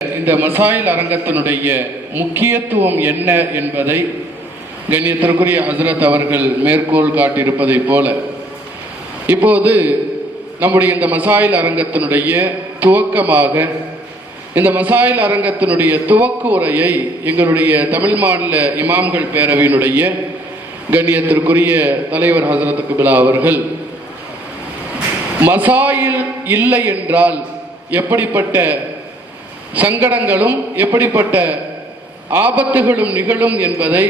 இந்த மசாயில் அரங்கத்தினுடைய முக்கியத்துவம் என்ன என்பதை கண்ணியத்திற்குரிய ஹசரத் அவர்கள் மேற்கோள் காட்டியிருப்பதைப் போல இப்போது நம்முடைய இந்த மசாயில் அரங்கத்தினுடைய துவக்கமாக இந்த மசாயில் அரங்கத்தினுடைய துவக்க உரையை எங்களுடைய தமிழ் மாநில இமாம்கள் பேரவையினுடைய கண்ணியத்திற்குரிய தலைவர் ஹசரத் குபிலா அவர்கள் மசாயில் இல்லை என்றால் எப்படிப்பட்ட சங்கடங்களும் எப்படிப்பட்ட ஆபத்துகளும் நிகழும் என்பதை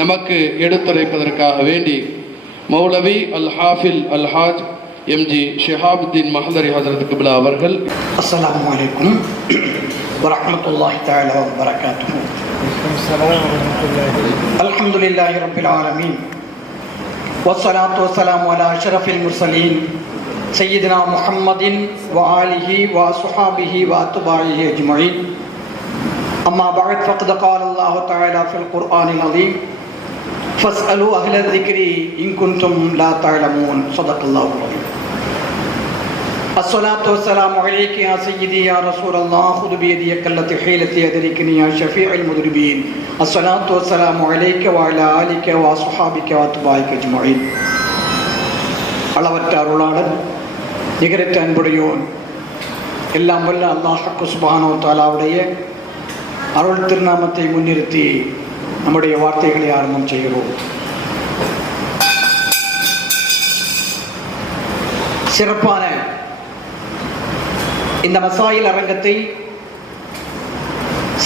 நமக்கு எடுத்துரைப்பதற்காக வேண்டி மௌலவி அல் ஹாஃபில் அல் ஹாஜ் எம்ஜி ஷிஹாபுத்தீன் மஹதரி ஹசரத் குபிலா அவர்கள் السلام عليكم ورحمة الله تعالى وبركاته الحمد لله رب العالمين والصلاة والسلام على أشرف المرسلين سيدنا محمد وآله وصحابه وأتباعه أجمعين أما بعد فقد قال الله تعالى في القرآن العظيم فاسألوا أهل الذكر إن كنتم لا تعلمون صدق الله العظيم الصلاة والسلام عليك يا سيدي يا رسول الله خذ بيدي كلة حيلتي أدركني يا شفيع المذنبين الصلاة والسلام عليك وعلى آلك وأصحابك وأتباعك أجمعين அளவற்ற அருளாளன் நிகரற்ற அன்புடையோன். எல்லாம் வல்ல அல்லாஹக்கு சுபானோ தாலாவுடைய அருள் திருநாமத்தை முன்னிறுத்தி நம்முடைய வார்த்தைகளை ஆரம்பம் செய்கிறோம். சிறப்பான இந்த மசாயில் அரங்கத்தை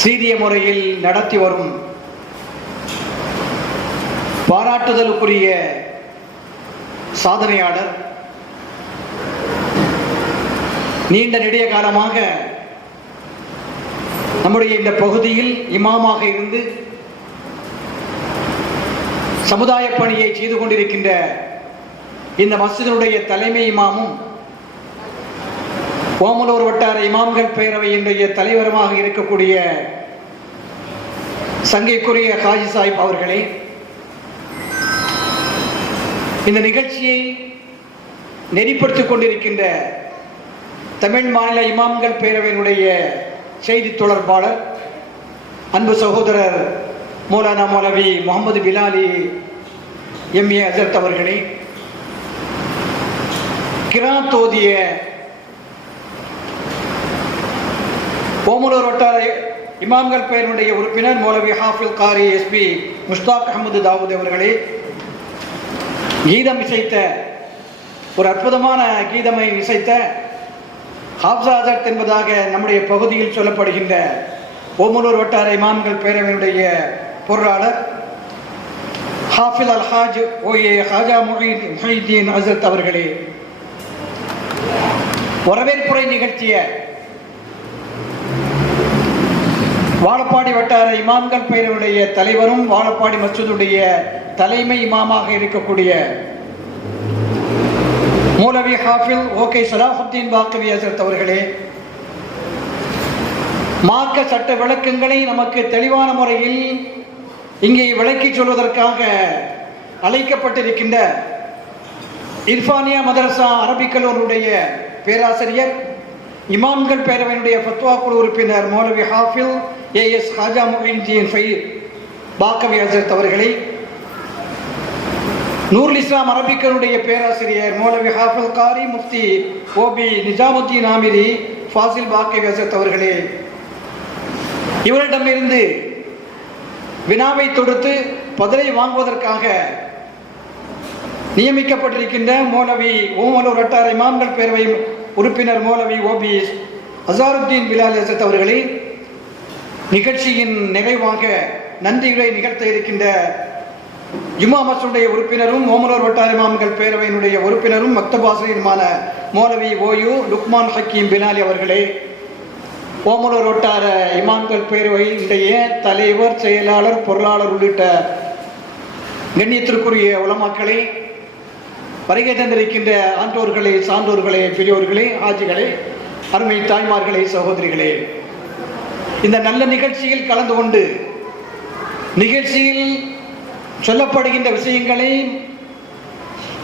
சீரிய முறையில் நடத்தி வரும் பாராட்டுதலுக்குரிய சாதனையாளர் நீண்ட நெடிய காலமாக நம்முடைய இந்த பகுதியில் இமாமாக இருந்து சமுதாய பணியை செய்து கொண்டிருக்கின்ற இந்த மசிதனுடைய தலைமை இமாமும் ஓமலூர் வட்டார இமாம்கள் பேரவையினுடைய தலைவருமாக இருக்கக்கூடிய சங்கைக்குரிய காஜி சாஹிப் அவர்களே இந்த நிகழ்ச்சியை நெறிப்படுத்திக் கொண்டிருக்கின்ற தமிழ் மாநில இமாம்கள் பேரவையினுடைய செய்தி தொடர்பாளர் அன்பு சகோதரர் மௌலானா மௌலவி முகமது பிலாலி எம்ஏ அசரத் அவர்களே கிராத் ஓதிய ஓமலூர் வட்டார இமாம்கள் பெயருடைய உறுப்பினர் மௌலவி ஹாஃபில் காரி எஸ்பி முஸ்தாக் அகமது தாவூத் அவர்களே கீதம் இசைத்த ஒரு அற்புதமான கீதமை இசைத்த ஹாப்சாஜத் என்பதாக நம்முடைய பகுதியில் சொல்லப்படுகின்ற ஓமலூர் வட்டார இமாம்கள் பேரவையினுடைய பொருளாளர் ஹாஃபில் அல் ஹாஜ் ஓஏ ஹாஜா முஹீத் முஹீதீன் அசரத் அவர்களே. வரவேற்புரை நிகழ்த்திய வாழப்பாடி வட்டார இமாம்கள் பெயருடைய தலைவரும் வாழப்பாடி மசூதுடைய தலைமை இமாமாக இருக்கக்கூடிய மூலவி ஹாஃபில் ஓகே சலாஹுத்தீன் பாக்கவி அசரத் அவர்களே மார்க்க சட்ட விளக்கங்களை நமக்கு தெளிவான முறையில் இங்கே விளக்கி சொல்வதற்காக அழைக்கப்பட்டிருக்கின்ற இர்ஃபானியா மதரசா அரபிக் கல்லூரியுடைய பேராசிரியர் இமாம்கள் பேரவையினுடைய ஃபத்வா குழு உறுப்பினர் மௌலவி ஹாஃபில் A S Haja Muhinjin five Baqavi Hazrat அவர்களை நூருல் இஸ்லாம் அரபிக்கனுடைய பேராசிரியர் மௌலவி ஹாஃபல் காரி முஃப்தி ஓபி நிஜாமுத்தீன் ஆமிரி ஃபாசில் பாக்கி வேசத் அவர்களே. இவரிடமிருந்து வினாவை தொடுத்து பதிலை வாங்குவதற்காக நியமிக்கப்பட்டிருக்கின்ற மௌலவி ஓமலூர் வட்டார இமாம்கள் பேரவை உறுப்பினர் மௌலவி ஓபி அசாருத்தீன் பிலால் அசத் அவர்களே நிகழ்ச்சியின் நிறைவாக நன்றிகளை நிகழ்த்த இருக்கின்ற ஜுமா மசூடைய உறுப்பினரும் ஓமலூர் வட்டார இமாம்கள் பேரவையினுடைய உறுப்பினரும் மக்தபாசிரியருமான மோலவி ஓயு லுக்மான் ஹக்கீம் பினாலி அவர்களே. ஓமலூர் வட்டார இமாம்கள் பேரவையினுடைய தலைவர் செயலாளர் பொருளாளர் உள்ளிட்ட கண்ணியத்திற்குரிய உலமாக்களே வருகை தந்திருக்கின்ற ஆண்டோர்களே சான்றோர்களே பெரியோர்களே ஆட்சிகளே அருமை தாய்மார்களே சகோதரிகளே. இந்த நல்ல நிகழ்ச்சியில் கலந்து கொண்டு நிகழ்ச்சியில் சொல்லப்படுகின்ற விஷயங்களை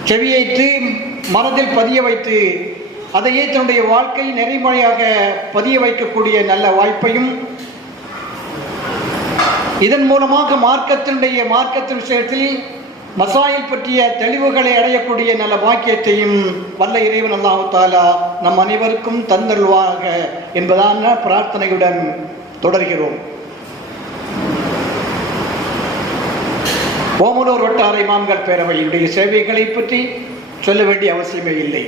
செவியைத்து மனதில் பதிய வைத்து அதையே தன்னுடைய வாழ்க்கை நெறிமுறையாக பதிய வைக்கக்கூடிய நல்ல வாய்ப்பையும் இதன் மூலமாக மார்க்கத்தினுடைய மார்க்கத்தின் விஷயத்தில் மசாயில் பற்றிய தெளிவுகளை அடையக்கூடிய நல்ல வாக்கியத்தையும் வல்ல இறைவன் அல்லாஹு தாலா நம் அனைவருக்கும் தந்தருள்வாக என்பதான பிரார்த்தனையுடன் தொடர்கிறோம். ஓமலூர் வட்டார இமாம்கள் பேரவையினுடைய சேவைகளை பற்றி சொல்ல வேண்டிய அவசியமே இல்லை.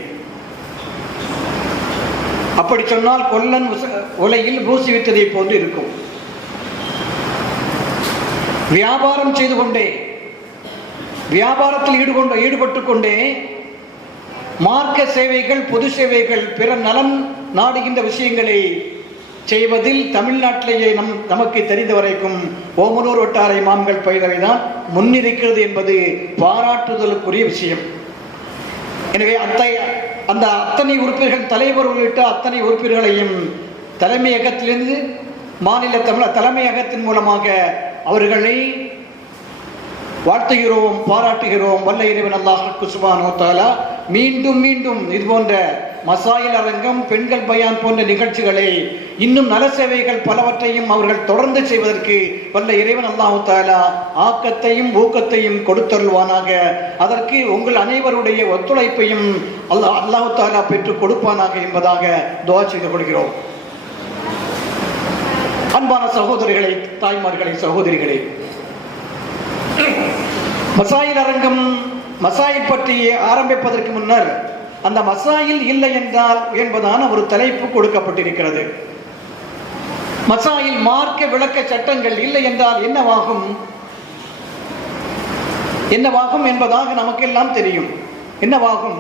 அப்படி சொன்னால் கொல்லன் உலையில் பூசி வித்ததை போன்று இருக்கும். வியாபாரம் செய்து கொண்டே வியாபாரத்தில் ஈடுகொண்டு ஈடுபட்டு கொண்டே மார்க்க சேவைகள் பொது சேவைகள் பிற நலம் நாடுகின்ற விஷயங்களை செய்வதில் தமிழ்நாட்டிலேயே நம் நமக்கு தெரிந்த வரைக்கும் ஓமனூர் வட்டார இமாம்கள் பயிரவை தான் முன்னிருக்கிறது என்பது பாராட்டுதலுக்குரிய விஷயம். எனவே அத்தை அந்த அத்தனை உறுப்பினர்கள் தலைவர் உள்ளிட்ட அத்தனை உறுப்பினர்களையும் தலைமையகத்திலிருந்து மாநில தமிழ் தலைமையகத்தின் மூலமாக அவர்களை வாழ்த்துகிறோம் பாராட்டுகிறோம். வல்ல இறைவன் அல்லாஹ் சுபானோ தாலா மீண்டும் மீண்டும் இது போன்ற மசாயில் அரங்கம் பெண்கள் பயான் போன்ற நிகழ்ச்சிகளை இன்னும் நல சேவைகள் பலவற்றையும் அவர்கள் தொடர்ந்து செய்வதற்கு வல்ல இறைவன் அல்லாஹு தாலா ஆக்கத்தையும் ஊக்கத்தையும் கொடுத்தருள்வானாக. அதற்கு உங்கள் அனைவருடைய ஒத்துழைப்பையும் அல்லாஹ் அல்லாஹு தாலா பெற்றுக் கொடுப்பானாக என்பதாக துவா செய்து கொள்கிறோம். அன்பான சகோதரிகளை தாய்மார்களை சகோதரிகளே. மசாயில் அரங்கம் மசாயில் பற்றி ஆரம்பிப்பதற்கு முன்னர் அந்த மசாயில் இல்லை என்றால் என்பதான ஒரு தலைப்பு கொடுக்கப்பட்டிருக்கிறது. மசாயில் மார்க்க விளக்க சட்டங்கள் இல்லை என்றால் என்னவாகும்? என்னவாகும் என்பதாக நமக்கெல்லாம் தெரியும். என்னவாகும்?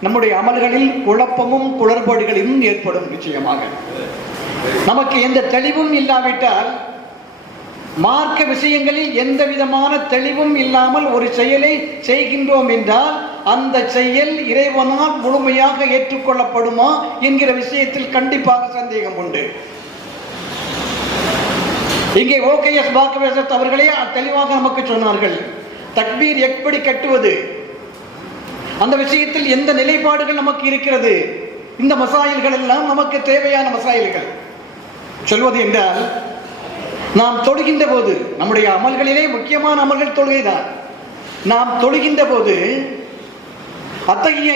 நம்முடைய அமல்களில் குழப்பமும் குளறுபாடுகளும் ஏற்படும் நிச்சயமாக. நமக்கு எந்த தெளிவும் இல்லாவிட்டால் மார்க்க விஷயங்களில் எந்த விதமான தெளிவும் இல்லாமல் ஒரு செயலை செய்கின்றோம் என்றால் அந்த செயல் இறைவனால் முழுமையாக ஏற்றுக்கொள்ளப்படுமா என்கிற விஷயத்தில் கண்டிப்பாக சந்தேகம் உண்டு. இங்கே ஓகேஎஸ் பாக்கவேசத் அவர்களே தெளிவாக நமக்கு சொன்னார்கள் தக்பீர் எப்படி கட்டுவது? அந்த விஷயத்தில் எந்த நிலைப்பாடுகள் நமக்கு இருக்கிறது? இந்த மசாயில்கள் எல்லாம் நமக்கு தேவையான மசாயல்கள். சொல்வது என்றால் நாம் தொழுகின்ற போது நம்முடைய அமல்களிலே முக்கியமான அமல்கள் தொழுகைதான். நாம் தொழுகின்ற போது அத்தகைய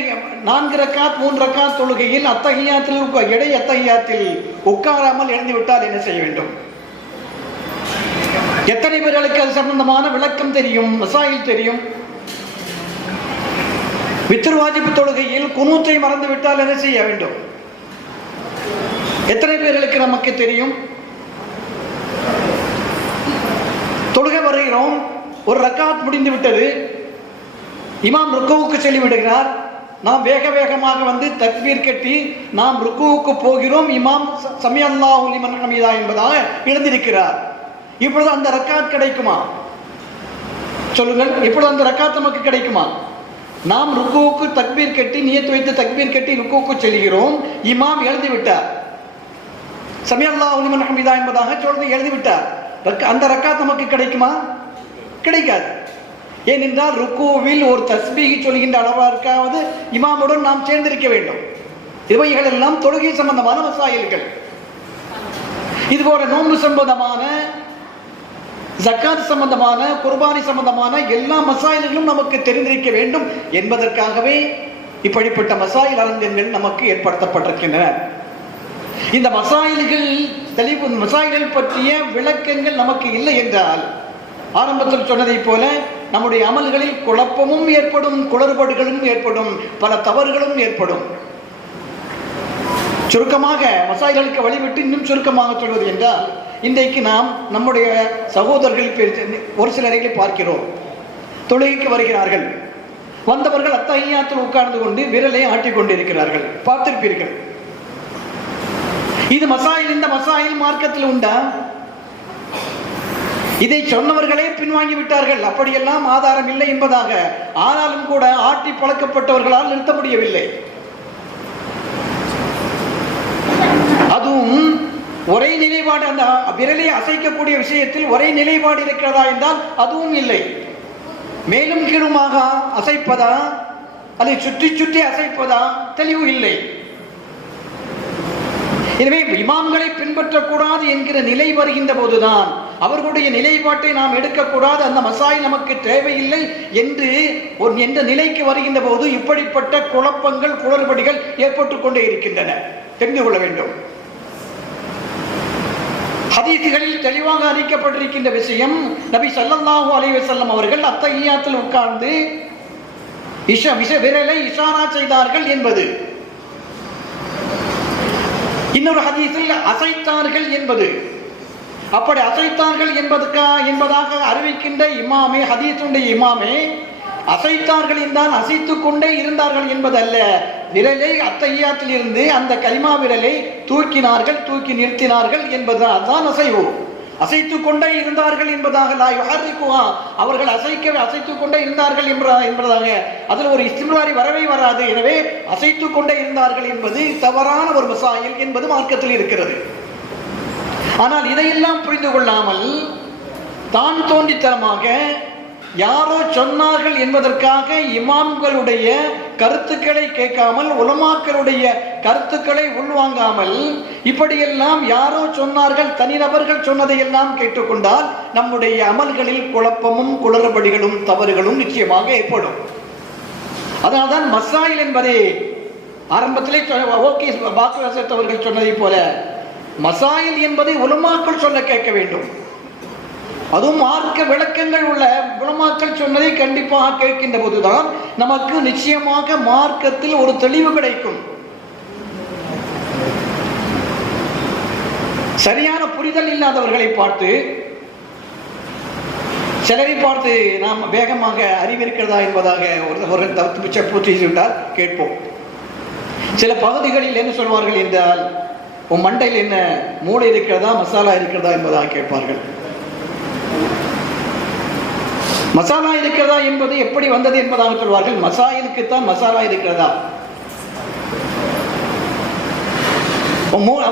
நான்கு ரக்கா மூன்று ரக்கா தொழுகையில் அத்தகையாத்தில் எடை அத்தகையாத்தில் உட்காராமல் எழுந்து விட்டால் என்ன செய்ய வேண்டும்? எத்தனை பேர்களுக்கு அது சம்பந்தமான விளக்கம் தெரியும் மசாயில் தெரியும்? வித்ரு தொழுகையில் குணூத்தை மறந்து விட்டால் என்ன செய்ய வேண்டும்? எத்தனை பேர்களுக்கு நமக்கு தெரியும்? தொழுகை வருகிறோம் ஒரு ரக்காத் முடிந்து விட்டது இமாம் ருக்குவுக்கு செல்லிவிடுகிறார் நாம் வேக வேகமாக வந்து தக்பீர் கட்டி நாம் ருக்குவுக்கு போகிறோம். இமாம் ச- சமி ஹமீதா என்பதாக எழுந்திருக்கிறார். இப்பொழுது அந்த ரக்காத் கிடைக்குமா? சொல்லுங்கள். இப்பொழுது அந்த ரக்காத் நமக்கு கிடைக்குமா? நாம் ருக்குவுக்கு தக்பீர் கட்டி நியத்து வைத்து தக்பீர் கட்டி ருக்குவுக்கு செல்கிறோம். இமாம் எழுதிவிட்டார். சமியல்லா சமி ஹமீதா என்பதாக சொல்லுங்கள் எழுதிவிட்டார். ரக்க- அந்த ரக்காத் நமக்கு கிடைக்குமா? கிடைக்காது. ஏனென்றால் ருக்குவில் ஒரு தஸ்பீகி சொல்கின்ற அளவிற்காவது இமாமுடன் நாம் சேர்ந்திருக்க வேண்டும். இவைகள் எல்லாம் தொழுகை சம்பந்தமான மசாயில்கள். இதுபோல நோன்பு சம்பந்தமான ஜக்காத் சம்பந்தமான குர்பானி சம்பந்தமான எல்லா மசாயில்களும் நமக்கு தெரிந்திருக்க வேண்டும் என்பதற்காகவே இப்படிப்பட்ட மசாயில் அரங்கங்கள் நமக்கு ஏற்படுத்தப்பட்டிருக்கின்றன. இந்த மசாயில்கள் தெளிவு மசாய்கள் பற்றிய விளக்கங்கள் நமக்கு இல்லை என்றால் ஆரம்பத்தில் சொன்னதைப் போல நம்முடைய அமல்களில் குழப்பமும் ஏற்படும் குளறுபாடுகளும் ஏற்படும் பல தவறுகளும் ஏற்படும். சுருக்கமாக மசாயில்களுக்கு வழிவிட்டு இன்னும் சுருக்கமாக சொல்வது என்றால் இன்றைக்கு நாம் நம்முடைய சகோதரர்கள் ஒரு சிலரை பார்க்கிறோம். தொழுகைக்கு வருகிறார்கள். வந்தவர்கள் அத்தகையாத்தில் உட்கார்ந்து கொண்டு விரலை ஆட்டிக் கொண்டிருக்கிறார்கள். பார்த்திருப்பீர்கள். இது மசாயில் இந்த மசாயில் மார்க்கத்தில் உண்டா? இதை சொன்னவர்களே பின்வாங்கி விட்டார்கள். அப்படியெல்லாம் ஆதாரம் இல்லை என்பதாக. ஆனாலும் கூட ஆட்டி பழக்கப்பட்டவர்களால் நிறுத்த முடியவில்லை. அதுவும் ஒரே நிலைப்பாடு அந்த விரலை அசைக்கக்கூடிய விஷயத்தில் ஒரே நிலைப்பாடு இருக்கிறதா என்றால் அதுவும் இல்லை. மேலும் கீழுமாக அசைப்பதா? அதை சுற்றி சுற்றி அசைப்பதா? தெளிவு இல்லை. எனவே இமாம்களை பின்பற்றக்கூடாது என்கிற நிலை வருகின்ற போதுதான் அவர்களுடைய நிலைப்பாட்டை நாம் எடுக்கக்கூடாது அந்த மசாய் நமக்கு தேவையில்லை என்று ஒரு என்ற நிலைக்கு வருகின்ற போது இப்படிப்பட்ட குழப்பங்கள் குளறுபடிகள் ஏற்பட்டுக் கொண்டே இருக்கின்றன. தெரிந்து கொள்ள வேண்டும். ஹதீசுகளில் தெளிவாக அறிக்கப்பட்டிருக்கின்ற விஷயம் நபி ஸல்லல்லாஹு அலைஹி வஸல்லம் அவர்கள் அத்தகையாத்தில் உட்கார்ந்து இஷ விஷ விரலை இஷாரா செய்தார்கள் என்பது. இன்னொரு ஹதீஸில் அசைத்தார்கள் என்பது. அப்படி அசைத்தார்கள் என்பதுக்கா என்பதாக அறிவிக்கின்ற இமாமே ஹதீஸுடைய இமாமே அசைத்தார்கள் என்றால் அசைத்து கொண்டே இருந்தார்கள் என்பதல்ல. விரலை அத்தையாத்தில் இருந்து அந்த கலிமா விரலை தூக்கினார்கள் தூக்கி நிறுத்தினார்கள் என்பது அதுதான் அசைவு. அசைத்துக் கொண்டே இருந்தார்கள் என்பதாக லா யுஹர்ரிகுஹா. அவர்கள் அசைக்க அசைத்துக் கொண்டே இருந்தார்கள் என்பதாக. அதில் ஒரு இஸ்திமாரி வரவே வராது. எனவே அசைத்துக் கொண்டே இருந்தார்கள் என்பது தவறான ஒரு மசாயில் என்பது மார்க்கத்தில் இருக்கிறது. ஆனால் இதையெல்லாம் புரிந்து கொள்ளாமல் தான் தோண்டித்தனமாக யாரோ சொன்னார்கள் என்பதற்காக இமாம்களுடைய கருத்துக்களை கேட்காமல் உலமாக்களுடைய கருத்துக்களை உள்வாங்காமல் இப்படியெல்லாம் யாரோ சொன்னார்கள் தனிநபர்கள் சொன்னதையெல்லாம் கேட்டுக்கொண்டால் நம்முடைய அமல்களில் குழப்பமும் குளறுபடிகளும் தவறுகளும் நிச்சயமாக ஏற்படும். அதனால்தான் மசாயில் என்பதே ஆரம்பத்திலே ஓகே பாக்குவசத் அவர்கள் சொன்னதை போல மசாயில் என்பதை உலமாக்கள் சொல்ல கேட்க வேண்டும். அதுவும் மார்க்க விளக்கங்கள் உள்ள குணமாக்கள் சொன்னதை கண்டிப்பாக கேட்கின்ற போதுதான் நமக்கு நிச்சயமாக மார்க்கத்தில் ஒரு தெளிவு கிடைக்கும். சரியான புரிதல் இல்லாதவர்களை பார்த்து சிலரை பார்த்து நாம் வேகமாக அறிவிருக்கிறதா என்பதாக ஒரு தவிர்த்து பிச்சை பூர்த்தி செய்தால் கேட்போம். சில பகுதிகளில் என்ன சொல்வார்கள் என்றால் உன் மண்டையில் என்ன மூளை இருக்கிறதா மசாலா இருக்கிறதா என்பதாக கேட்பார்கள். மசாலா இருக்கிறதா என்பது எப்படி வந்தது என்பதாக சொல்வார்கள். மசாயிலுக்குத்தான் மசாலா இருக்கிறதா?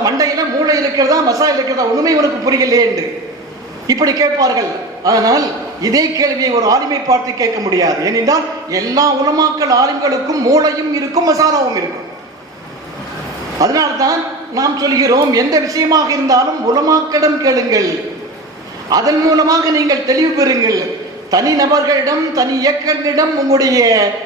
மண்டையில மூளை இருக்கிறதா? மசாலா இருக்கிறதா? உண்மை உனக்கு புரியலையே என்று. இப்படி கேட்பார்கள். ஆனால் இதே கேள்வியை ஒரு ஆளுமை பார்த்து கேட்க முடியாது. ஏனென்றால் எல்லா உலமாக்கள் ஆளுங்களுக்கும் மூளையும் இருக்கும் மசாலாவும் இருக்கும். அதனால்தான் நாம் சொல்கிறோம் எந்த விஷயமாக இருந்தாலும் உலமாக்களிடம் கேளுங்கள். அதன் மூலமாக நீங்கள் தெளிவு பெறுங்கள். தனி நபர்களிடம் தனி இயக்கங்களிடம் உங்களுடைய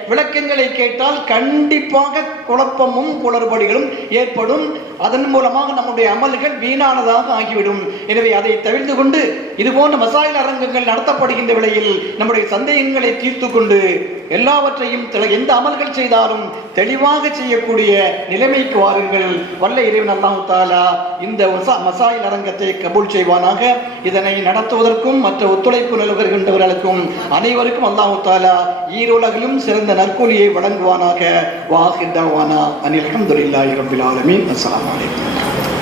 விளக்கங்களை கேட்டால் கண்டிப்பாக குழப்பமும் குளறுபடிகளும் ஏற்படும். அதன் மூலமாக நம்முடைய அமல்கள் வீணானதாக ஆகிவிடும். எனவே அதை தவிர்த்து கொண்டு இதுபோன்ற மசாயில் அரங்கங்கள் நடத்தப்படுகின்ற விலையில் நம்முடைய சந்தேகங்களை தீர்த்து கொண்டு எல்லாவற்றையும் எந்த அமல்கள் செய்தாலும் தெளிவாக செய்யக்கூடிய நிலைமைக்கு வாருங்கள். வல்ல இறைவன் அல்லாஹு தாலா இந்த மசாயில் அரங்கத்தை கபூல் செய்வானாக. இதனை நடத்துவதற்கும் மற்ற ஒத்துழைப்பு நிலவருகின்றவர்களுக்கும் அனைவருக்கும் அல்லாஹு தாலா ஈரோலகிலும் சிறந்த நற்கூலியை வழங்குவானாக. வாஹிதாவானா அனில் அஹமதுல்லாஹி ரபில் ஆலமீன். அஸ்ஸலாமு அலைக்கும்.